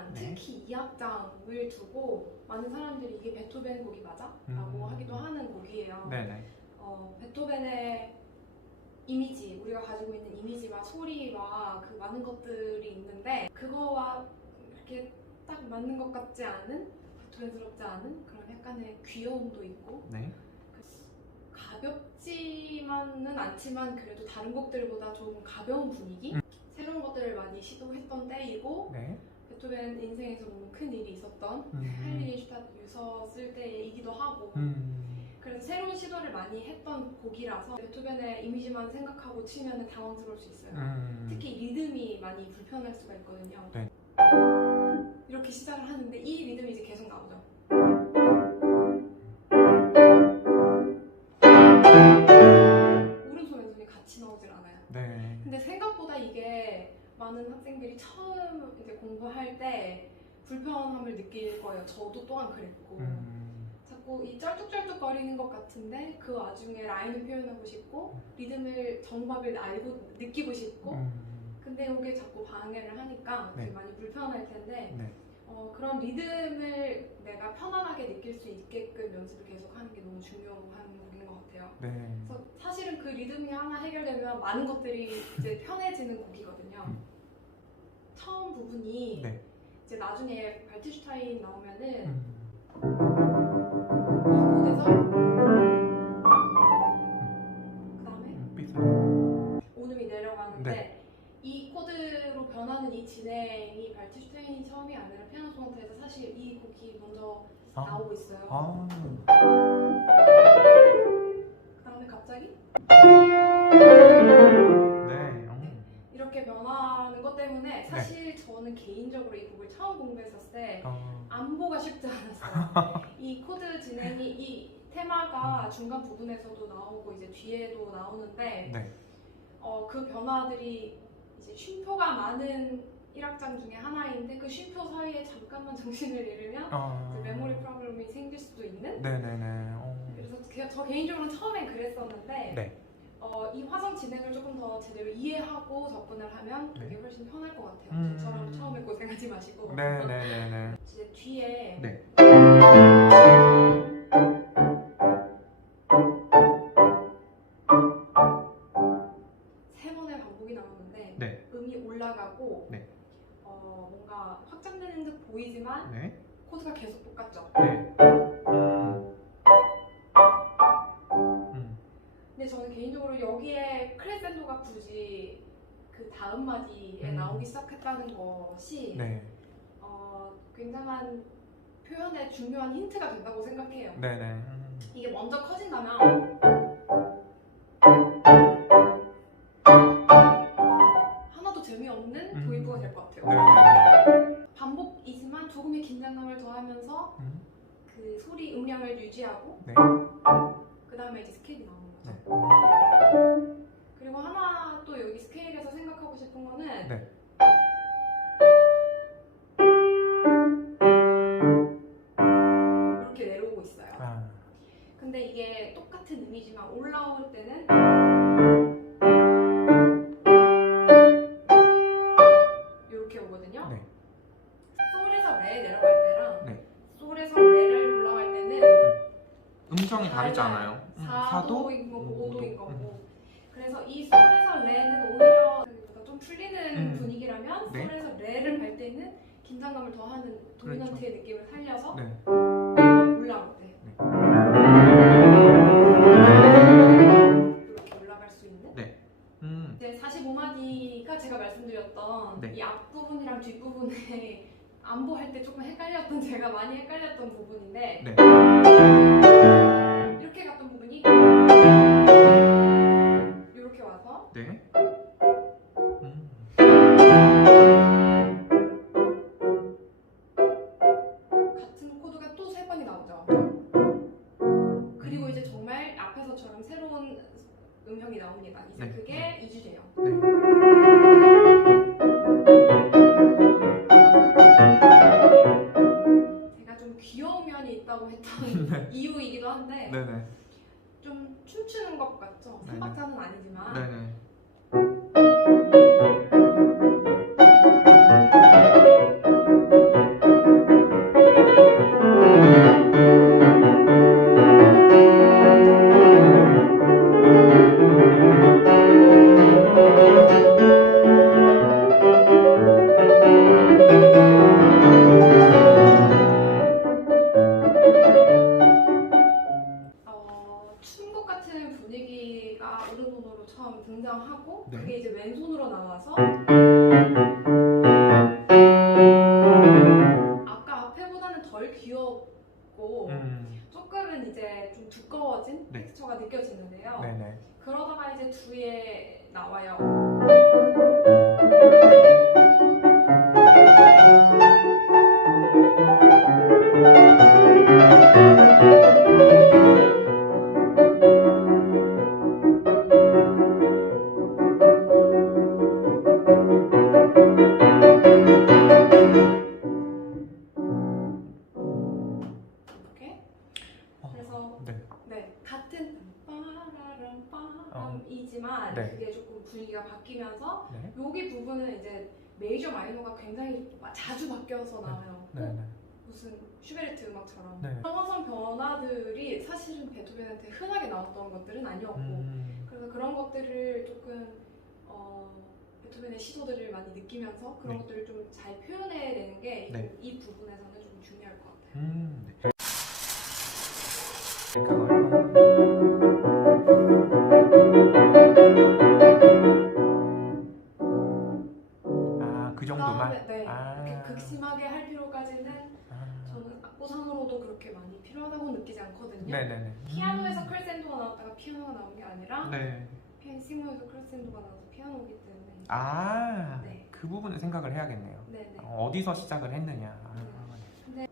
있지만 네. 특히 이 악장을 두고 많은 사람들이 이게 베토벤 곡이 맞아? 라고 하기도 하는 곡이에요. 네네. 베토벤의 이미지, 우리가 가지고 있는 이미지와 소리와 그 많은 것들이 있는데 그거와 이렇게 딱 맞는 것 같지 않은, 베토벤스럽지 않은 그런 약간의 귀여움도 있고 네. 가볍지만은 않지만 그래도 다른 곡들보다 조금 가벼운 분위기? 새로운 것들을 많이 시도했던 때이고 네. 베토벤 인생에서 너무 큰 일이 있었던 할리겐슈타트 유서 쓸 때이기도 하고 그래서 새로운 시도를 많이 했던 곡이라서 베토벤의 이미지만 생각하고 치면 당황스러울 수 있어요. 특히 리듬이 많이 불편할 수가 있거든요. 네. 이렇게 시작을 하는데 이 리듬이 이제 계속 나오죠. 오른손 왼손이 같이 나오질 않아요. 네. 근데 생각보다 이게 많은 학생들이 처음 이제 공부할 때 불편함을 느낄 거예요. 저도 또한 그랬고 자꾸 이 쩔뚝쩔뚝거리는 것 같은데 그 와중에 라인을 표현하고 싶고 리듬을 정박을 알고 느끼고 싶고 근데 이게 자꾸 방해를 하니까 네. 많이 불편할 텐데 네. 그런 리듬을 내가 편안하게 느낄 수 있게끔 연습을 계속하는 게 너무 중요한 곡인 것 같아요. 네. 그래서 사실은 그 리듬이 하나 해결되면 많은 것들이 이제 편해지는 곡이거든요. 처음 부분이 네. 이제 나중에 발트슈타인 나오면은 이 코드에서 그 다음에 오음이 내려가는데 네. 이 코드로 변하는 이 진행이 발트슈타인이 처음이 아니라 피아노 소나타에서 사실 이 곡이 먼저 나오고 있어요. 그 다음에 갑자기 네. 이렇게 변하는 것 때문에 사실 저는 개인적으로 이 곡을 처음 공부했었을 때 안보가 쉽지 않았어요. 이 코드 진행이 이 테마가 중간 부분에서도 나오고 이제 뒤에도 나오는데 네. 그 변화들이 이제 쉼표가 많은 1악장 중에 하나인데 그 쉼표 사이에 잠깐만 정신을 잃으면 이제 메모리 프로블럼이 생길 수도 있는. 네네네. 그래서 저 개인적으로는 처음엔 그랬었는데 네. 이 화성 진행을 조금 더 제대로 이해하고 접근을 하면 그게 훨씬 편할 것 같아요. 저처럼 처음에 고생하지 마시고. 네네네네. 이제 뒤에 네. 세 번의 반복이 나오는데 네. 음이 올라가고 네. 뭔가 확장되는 듯 보이지만 네. 코드가 계속 똑같죠. 네. 근데 저는 개인적으로 여기에 크레센도가 굳이 그 다음 마디에 나오기 시작했다는 것이 네. 굉장한 표현에 중요한 힌트가 된다고 생각해요. 네네. 이게 먼저 커진다면 하나도 재미없는 도입부가 될 것 같아요. 네네. 반복이지만 조금의 긴장감을 더하면서 그 소리 음량을 유지하고 네. 그 다음에 이제 스케일이 나오는 거죠. 네. 그리고 하나 또 여기 스케일에서 생각하고 싶은 거는 네. 이렇게 내려오고 있어요. 근데 이게 똑같은 의미지만 올라올 때는 이렇게 오거든요. 네. 솔에서 레 내려갈 때랑 네. 솔에서 레를 올라갈 때는 음정이 다르잖아요. 4도인 거고 5도인 거고. 그래서 이 솔에서 레는 오히려 좀 풀리는 분위기라면 네. 솔에서 레를 갈 때는 긴장감을 더하는 도미넌트의 느낌을 살려서 네. 올라올 때 이렇게 올라갈 수 있는. 네. 이제 45마디가 제가 말씀드렸던 네. 이 앞부분이랑 뒷부분에 안보할 때 조금 헷갈렸던, 제가 많이 헷갈렸던 부분인데 네. 이렇게 갔던 부분이 이렇게 와서 네. 같은 코드가 또 3번이 나오죠. 그리고 이제 정말 앞에서처럼 새로운 음형이 나옵니다. 이제 네. 그게 2주제예요. 네. 제가 좀 귀여운 면이 있다고 했던 이유이기도 한데 네네. 좀 춤추는 것 같죠? 네네. 3박자는 아니지만 네네. 분위기가 오른손으로 처음 등장하고 네. 그게 이제 왼손으로 나와서 아까 앞에보다는 덜 귀엽고 조금은 이제 좀 두꺼워진 네. 텍스처가 느껴지는데요. 네네. 그러다가 이제 뒤에 나와요. 이렇게. 그래서 네. 네, 같은 빠라람빠람이지만 네. 그게 조금 분위기가 바뀌면서 네. 여기 부분은 이제 메이저 마이너가 굉장히 자주 바뀌어서 나와요. 네네. 무슨 슈베르트 음악처럼. 네. 그런 화성 변화들이 사실은 베토벤한테 흔하게 나왔던 것들은 아니었고 그래서 그런 것들을 조금 베토벤의 시도들을 많이 느끼면서 그런 네. 것들을 좀 잘 표현해내는 게 이 네. 부분에서는 좀 중요할 것 같아요. 네. 그 정도만? 그다음에 네, 아. 이렇게 극심하게 할 필요까지는 저는 악보상으로도 그렇게 많이 필요하다고 느끼지 않거든요. 네네네. 피아노에서 크레센도가 나왔다가 피아노가 나온 게 아니라 네. 피아니시모에서 크레센도가 나와서 피아노이기 때문에 네. 그 부분을 생각을 해야겠네요. 네네. 어디서 시작을 했느냐. 근데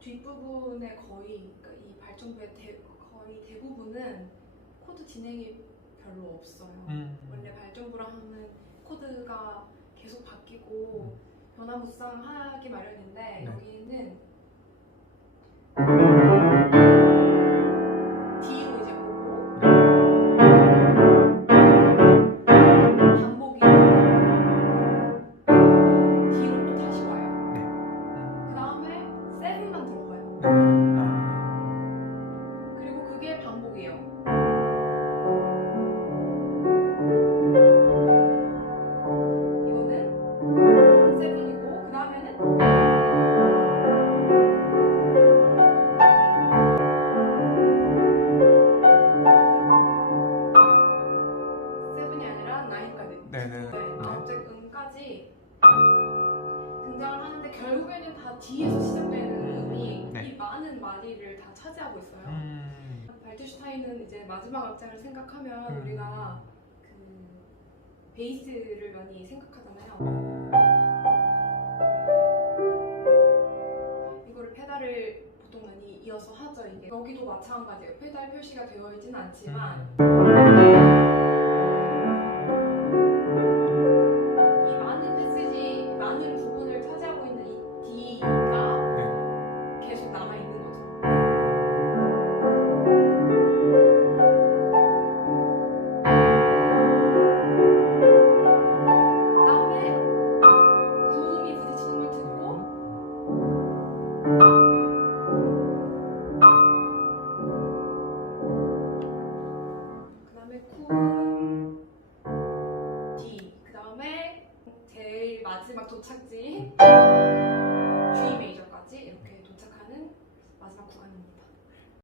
뒷부분에 그러니까 이 발전부의 거의 대부분은 코드 진행이 별로 없어요. 원래 발전부라 하면 코드가 계속 바뀌고 변화무쌍하기 마련인데 네. 여기는 D로 이제 보고 반복이고 D로 또 다시 와요. 그 다음에 7만 들어가요. 그리고 그게 반복이에요. 이거는 7이고 그 다음에는 세븐이 아니라 9까지. 네네. 아홉째 음까지 등장을 하는데 결국에는 다 D에서 시작되는 음이 네. 이 많은 마디를 다 차지하고 있어요. 발트슈타인은 이제 마지막 악장을 생각하면 우리가 그 베이스를 많이 생각하잖아요. 이거를 페달을 보통 많이 이어서 하죠. 이게 여기도 마찬가지예요. 페달 표시가 되어 있지는 않지만 이 많은 패시지, 많은 부분을 차지하고 있는 이 D가 계속 남아 있는 거죠. 그 다음에 구음이 부딪히는 걸 듣고 그 다음에 구음 D 그 다음에 제일 마지막 도착지